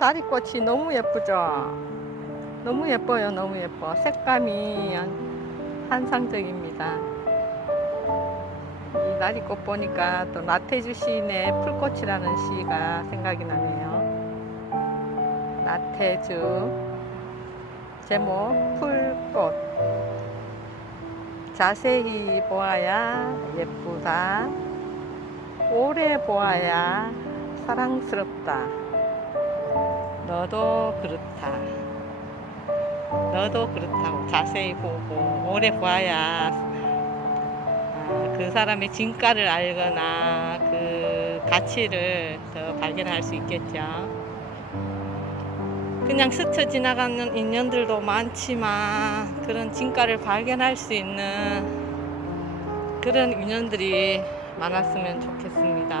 다리꽃이 너무 예쁘죠? 너무 예뻐요, 너무 예뻐. 색감이 환상적입니다. 이 나리꽃 보니까 또 나태주 시인의 풀꽃이라는 시가 생각이 나네요. 나태주 제목 풀꽃 자세히 보아야 예쁘다. 오래 보아야 사랑스럽다. 너도 그렇다. 너도 그렇다고 자세히 보고 오래 보아야 아, 그 사람의 진가를 알거나 그 가치를 더 발견할 수 있겠죠. 그냥 스쳐 지나가는 인연들도 많지만 그런 진가를 발견할 수 있는 그런 인연들이 많았으면 좋겠습니다.